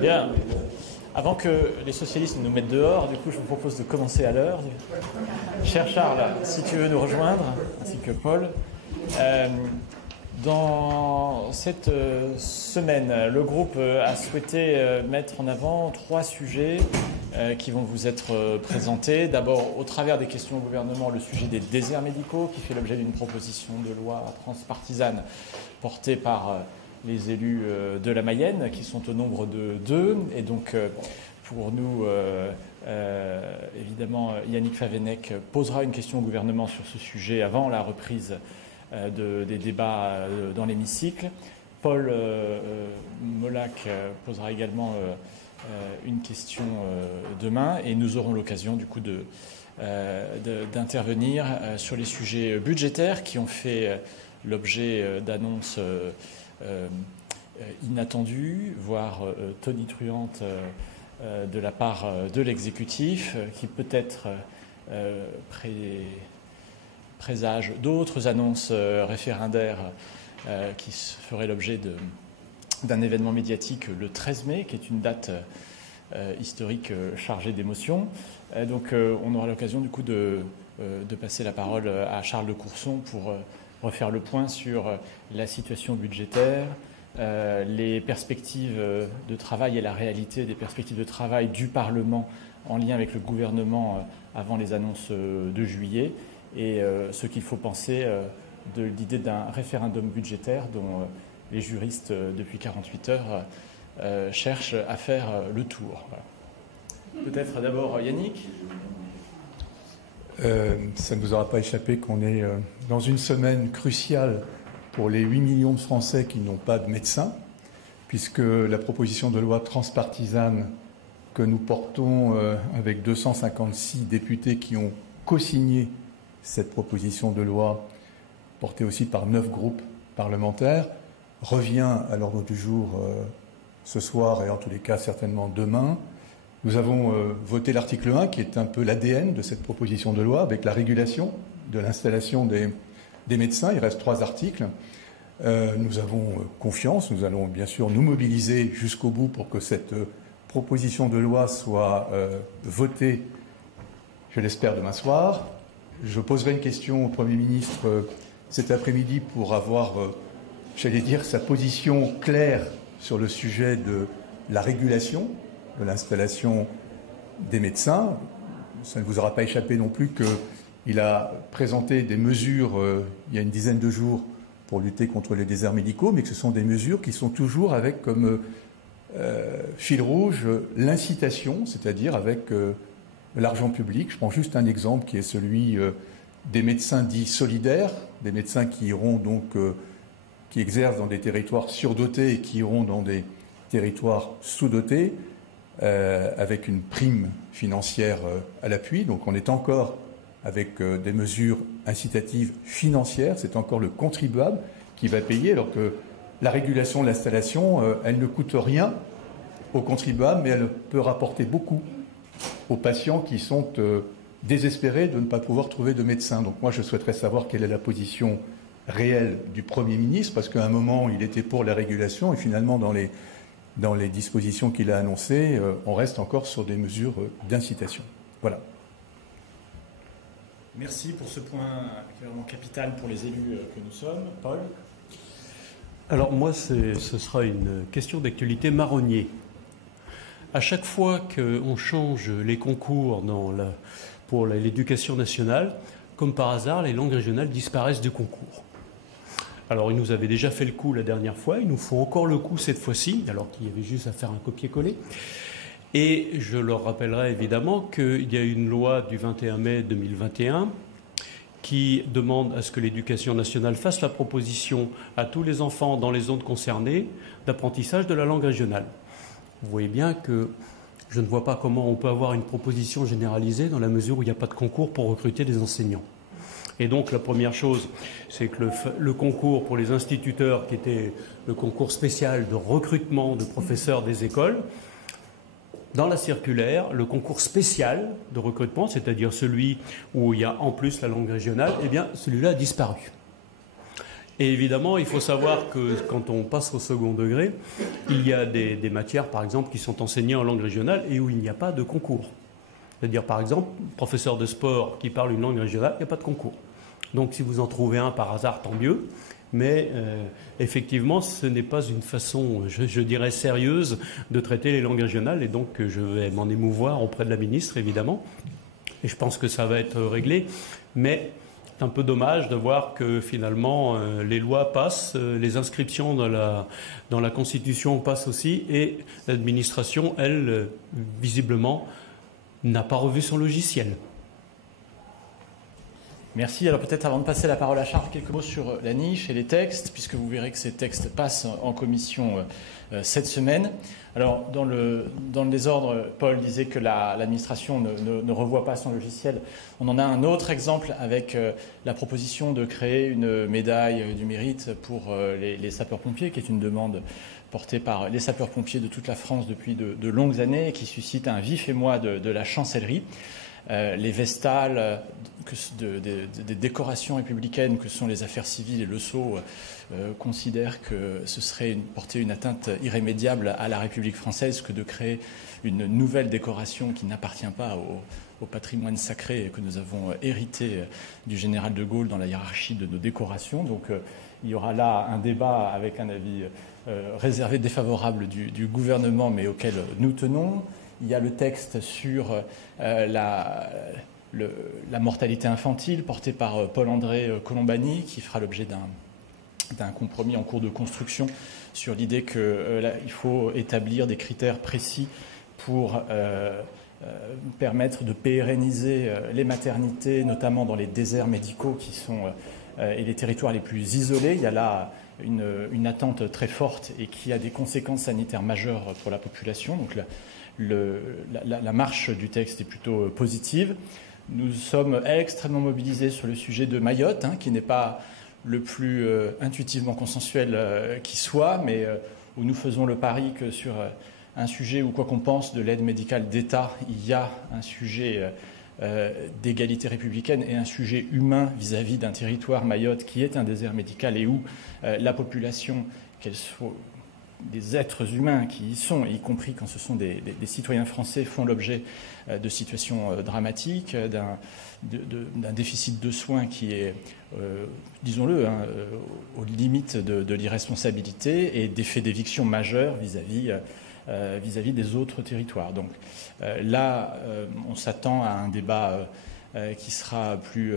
Bien. Avant que les socialistes nous mettent dehors, du coup, je vous propose de commencer à l'heure. Cher Charles, si tu veux nous rejoindre, ainsi que Paul, dans cette semaine, le groupe a souhaité mettre en avant 3 sujets qui vont vous être présentés. D'abord, au travers des questions au gouvernement, le sujet des déserts médicaux, qui fait l'objet d'une proposition de loi transpartisane portée par les élus de la Mayenne, qui sont au nombre de 2. Et donc, pour nous, évidemment, Yannick Favennec posera une question au gouvernement sur ce sujet avant la reprise des débats dans l'hémicycle. Paul Molac posera également une question demain, et nous aurons l'occasion, du coup, d'intervenir sur les sujets budgétaires qui ont fait l'objet d'annonces inattendues, voire tonitruantes de la part de l'exécutif, qui peut-être présage d'autres annonces référendaires qui feraient l'objet d'un événement médiatique le 13 mai, qui est une date historique chargée d'émotions. Donc on aura l'occasion du coup de passer la parole à Charles de Courson pour refaire le point sur la situation budgétaire, les perspectives de travail et la réalité des perspectives de travail du Parlement en lien avec le gouvernement avant les annonces de juillet, et ce qu'il faut penser de l'idée d'un référendum budgétaire dont les juristes, depuis 48 heures, cherchent à faire le tour. Voilà. Peut-être d'abord Yannick. Ça ne vous aura pas échappé qu'on est dans une semaine cruciale pour les 8 millions de Français qui n'ont pas de médecin, puisque la proposition de loi transpartisane que nous portons avec 256 députés qui ont co-signé cette proposition de loi, portée aussi par 9 groupes parlementaires, revient à l'ordre du jour ce soir et en tous les cas certainement demain. Nous avons voté l'article 1 qui est un peu l'ADN de cette proposition de loi avec la régulation de l'installation des médecins. Il reste 3 articles. Nous avons confiance. Nous allons bien sûr nous mobiliser jusqu'au bout pour que cette proposition de loi soit votée, je l'espère, demain soir. Je poserai une question au Premier ministre cet après-midi pour avoir, j'allais dire, sa position claire sur le sujet de la régulation de l'installation des médecins. Ça ne vous aura pas échappé non plus qu'il a présenté des mesures il y a une dizaine de jours pour lutter contre les déserts médicaux, mais que ce sont des mesures qui sont toujours avec comme fil rouge l'incitation, c'est-à-dire avec l'argent public. Je prends juste un exemple qui est celui des médecins dits solidaires, des médecins qui iront donc, qui exercent dans des territoires surdotés et qui iront dans des territoires sous-dotés, avec une prime financière à l'appui. Donc on est encore avec des mesures incitatives financières, c'est encore le contribuable qui va payer, alors que la régulation de l'installation, elle ne coûte rien aux contribuables, mais elle peut rapporter beaucoup aux patients qui sont désespérés de ne pas pouvoir trouver de médecin. Donc moi je souhaiterais savoir quelle est la position réelle du Premier ministre, parce qu'à un moment il était pour la régulation et finalement dans les dispositions qu'il a annoncées, on reste encore sur des mesures d'incitation. Voilà. Merci pour ce point vraiment capital pour les élus que nous sommes. Paul ? Alors moi, ce sera une question d'actualité marronnier. À chaque fois qu'on change les concours pour l'éducation nationale, comme par hasard, les langues régionales disparaissent du concours. Alors, ils nous avaient déjà fait le coup la dernière fois, ils nous font encore le coup cette fois-ci, alors qu'il y avait juste à faire un copier-coller. Et je leur rappellerai évidemment qu'il y a une loi du 21 mai 2021 qui demande à ce que l'éducation nationale fasse la proposition à tous les enfants dans les zones concernées d'apprentissage de la langue régionale. Vous voyez bien que je ne vois pas comment on peut avoir une proposition généralisée dans la mesure où il n'y a pas de concours pour recruter des enseignants. Et donc la première chose, c'est que le concours pour les instituteurs, qui était le concours spécial de recrutement de professeurs des écoles, dans la circulaire, le concours spécial de recrutement, c'est-à-dire celui où il y a en plus la langue régionale, eh bien celui-là a disparu. Et évidemment, il faut savoir que quand on passe au second degré, il y a des matières, par exemple, qui sont enseignées en langue régionale et où il n'y a pas de concours. C'est-à-dire, par exemple, professeur de sport qui parle une langue régionale, il n'y a pas de concours. Donc, si vous en trouvez un par hasard, tant mieux. Mais effectivement, ce n'est pas une façon, je dirais, sérieuse de traiter les langues régionales. Et donc, je vais m'en émouvoir auprès de la ministre, évidemment. Et je pense que ça va être réglé. Mais c'est un peu dommage de voir que finalement, les lois passent, les inscriptions dans la Constitution passent aussi. Et l'administration, elle, visiblement, n'a pas revu son logiciel. Merci. Alors peut-être avant de passer la parole à Charles, quelques mots sur la niche et les textes, puisque vous verrez que ces textes passent en commission cette semaine. Alors dans le désordre, Paul disait que l'administration ne revoit pas son logiciel. On en a un autre exemple avec la proposition de créer une médaille du mérite pour les sapeurs-pompiers, qui est une demande portée par les sapeurs-pompiers de toute la France depuis de longues années et qui suscite un vif émoi de la chancellerie. Les vestales, des décorations républicaines que sont les affaires civiles et le sceau considèrent que ce serait porter une atteinte irrémédiable à la République française que de créer une nouvelle décoration qui n'appartient pas au patrimoine sacré que nous avons hérité du général de Gaulle dans la hiérarchie de nos décorations. Donc il y aura là un débat avec un avis réservé défavorable du gouvernement, mais auquel nous tenons. Il y a le texte sur la mortalité infantile porté par Paul-André Colombani, qui fera l'objet d'un compromis en cours de construction sur l'idée qu'il faut établir des critères précis pour permettre de pérenniser les maternités, notamment dans les déserts médicaux qui sont et les territoires les plus isolés. Il y a là une attente très forte et qui a des conséquences sanitaires majeures pour la population. Donc la marche du texte est plutôt positive. Nous sommes extrêmement mobilisés sur le sujet de Mayotte, qui n'est pas le plus intuitivement consensuel qui soit, mais où nous faisons le pari que sur un sujet où, quoi qu'on pense de l'aide médicale d'État, il y a un sujet d'égalité républicaine et un sujet humain vis-à-vis d'un territoire, Mayotte, qui est un désert médical et où la population, qu'elle soit des êtres humains qui y sont, y compris quand ce sont des citoyens français, font l'objet de situations dramatiques, d'un déficit de soins qui est, disons-le, aux limites de l'irresponsabilité et d'effets d'éviction majeurs vis-à-vis des autres territoires. Donc là, on s'attend à un débat qui sera plus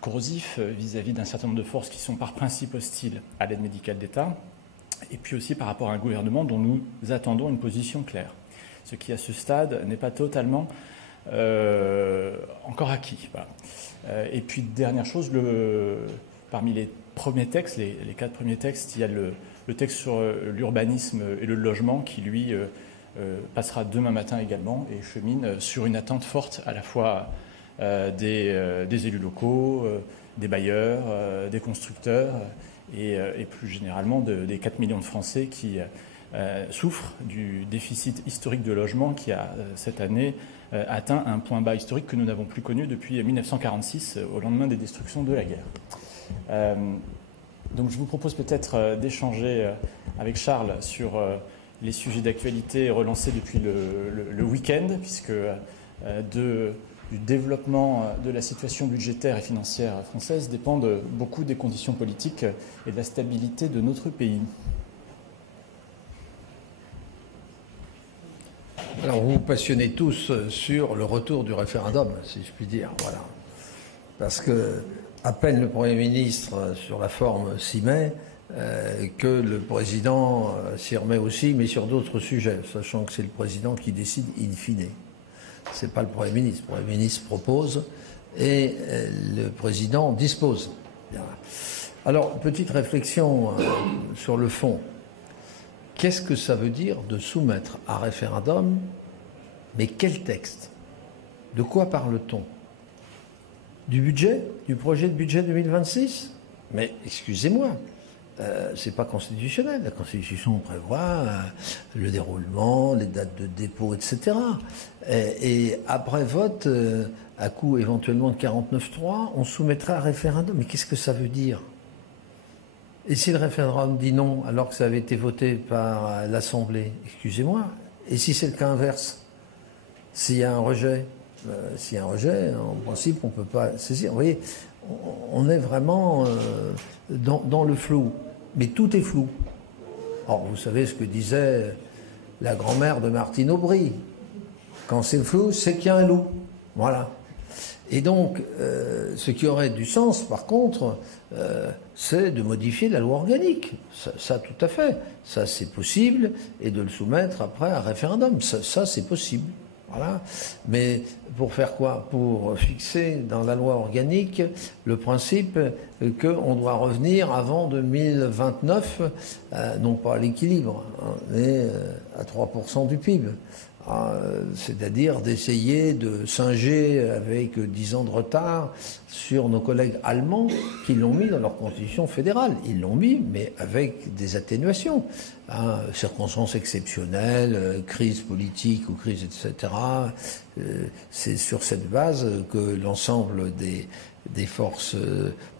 corrosif vis-à-vis d'un certain nombre de forces qui sont par principe hostiles à l'aide médicale d'État, et puis aussi par rapport à un gouvernement dont nous attendons une position claire. Ce qui, à ce stade, n'est pas totalement encore acquis. Voilà. Et puis, dernière chose, parmi les premiers textes, les 4 premiers textes, il y a le texte sur l'urbanisme et le logement qui, lui, passera demain matin également et chemine sur une attente forte à la fois des élus locaux, des bailleurs, des constructeurs, et plus généralement des 4 millions de Français qui souffrent du déficit historique de logement qui a cette année atteint un point bas historique que nous n'avons plus connu depuis 1946, au lendemain des destructions de la guerre. Donc je vous propose peut-être d'échanger avec Charles sur les sujets d'actualité relancés depuis le week-end, puisque du développement de la situation budgétaire et financière française dépendent beaucoup des conditions politiques et de la stabilité de notre pays. Alors vous vous passionnez tous sur le retour du référendum, si je puis dire, voilà. Parce que à peine le Premier ministre, sur la forme, s'y met, que le président s'y remet aussi, mais sur d'autres sujets, sachant que c'est le président qui décide in fine. Ce n'est pas le Premier ministre. Le Premier ministre propose et le président dispose. Bien. Alors, petite réflexion sur le fond. Qu'est-ce que ça veut dire de soumettre à référendum? Mais quel texte? De quoi parle-t-on? Du budget? Du projet de budget 2026? Mais excusez-moi, c'est pas constitutionnel. La Constitution prévoit le déroulement, les dates de dépôt, etc. Et après vote, à coup éventuellement de 49.3, on soumettra à référendum. Mais qu'est-ce que ça veut dire? Et si le référendum dit non, alors que ça avait été voté par l'Assemblée, excusez-moi, et si c'est le cas inverse, s'il y a un rejet, en principe, on ne peut pas saisir. Vous voyez, on est vraiment dans le flou. Mais tout est flou. Or, vous savez ce que disait la grand-mère de Martine Aubry. Quand c'est flou, c'est qu'il y a un loup. Voilà. Et donc, ce qui aurait du sens, par contre, c'est de modifier la loi organique. Ça, tout à fait. Ça, c'est possible. Et de le soumettre après à référendum. Ça c'est possible. Voilà. Mais pour faire quoi? Pour fixer dans la loi organique le principe qu'on doit revenir avant 2029, non pas à l'équilibre, hein, mais à 3% du PIB. C'est-à-dire d'essayer de singer avec 10 ans de retard sur nos collègues allemands qui l'ont mis dans leur constitution fédérale. Ils l'ont mis, mais avec des atténuations. Hein, circonstances exceptionnelles, crise politique ou crise, etc. C'est sur cette base que l'ensemble des forces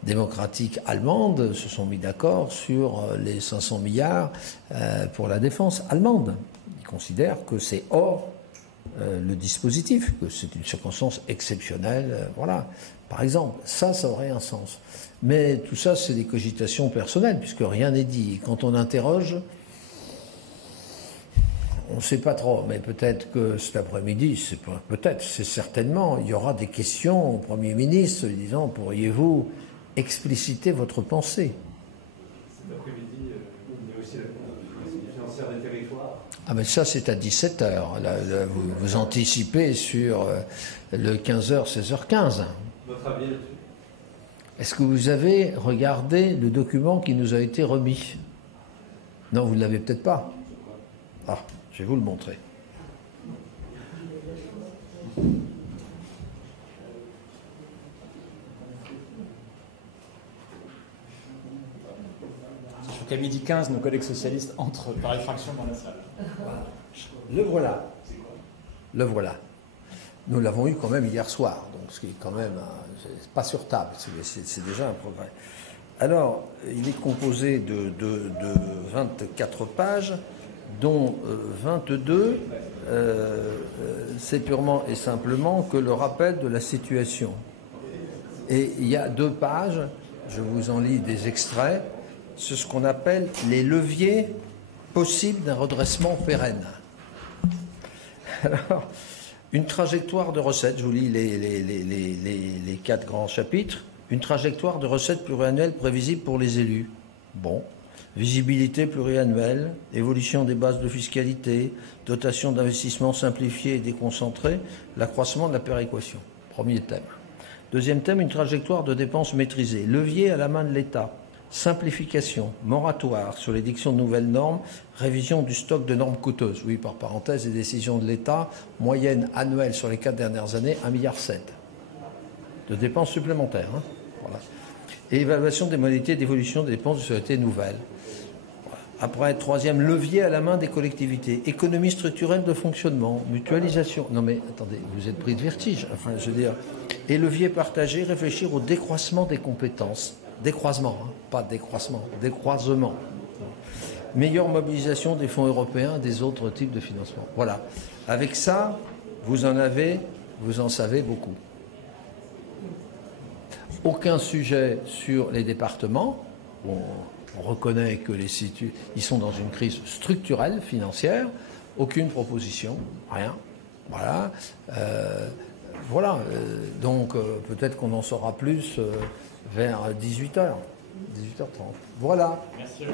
démocratiques allemandes se sont mis d'accord sur les 500 milliards pour la défense allemande. Ils considèrent que c'est hors le dispositif, que c'est une circonstance exceptionnelle. Voilà. Par exemple, ça aurait un sens. Mais tout ça, c'est des cogitations personnelles, puisque rien n'est dit. Et quand on interroge, on ne sait pas trop, mais peut-être que cet après-midi, c'est certainement, il y aura des questions au Premier ministre lui disant, pourriez-vous expliciter votre pensée? Cet après-midi, il y a aussi la Conseil financière des territoires. Ah mais ça c'est à 17h, là, vous anticipez sur le 15h, 16h15. Votre avis là-dessus? Est-ce que vous avez regardé le document qui nous a été remis? Non, vous ne l'avez peut-être pas. Ah, je vais vous le montrer. Qu'à midi 15, nos collègues socialistes entrent par effraction dans la salle. Le voilà. Le voilà. Nous l'avons eu quand même hier soir, donc ce qui est quand même pas sur table, c'est déjà un progrès. Alors, il est composé de 24 pages, dont 22, c'est purement et simplement que le rappel de la situation. Et il y a 2 pages, je vous en lis des extraits, c'est ce qu'on appelle les leviers possibles d'un redressement pérenne. Alors, une trajectoire de recettes, je vous lis les 4 grands chapitres. Une trajectoire de recettes pluriannuelles prévisible pour les élus. Bon. Visibilité pluriannuelle, évolution des bases de fiscalité, dotation d'investissement simplifiée et déconcentrée, l'accroissement de la péréquation. Premier thème. Deuxième thème, une trajectoire de dépenses maîtrisée. Levier à la main de l'État. Simplification, moratoire sur l'édiction de nouvelles normes, révision du stock de normes coûteuses. Oui, par parenthèse, les décisions de l'État, moyenne annuelle sur les 4 dernières années, 1,7 milliard de dépenses supplémentaires. Hein. Voilà. Et évaluation des modalités d'évolution des dépenses de sécurité nouvelles. Voilà. Après, troisième, levier à la main des collectivités. Économie structurelle de fonctionnement, mutualisation. Non mais, attendez, vous êtes pris de vertige. Enfin, je veux dire. Et levier partagé, réfléchir au décroissement des compétences. Décroisement, hein, pas décroissement, décroisement. Meilleure mobilisation des fonds européens, des autres types de financement. Voilà. Avec ça, vous en savez beaucoup. Aucun sujet sur les départements. On reconnaît que ils sont dans une crise structurelle, financière. Aucune proposition, rien. Voilà. Voilà. Donc, peut-être qu'on en saura plus vers 18h, 18h30. Voilà. Merci.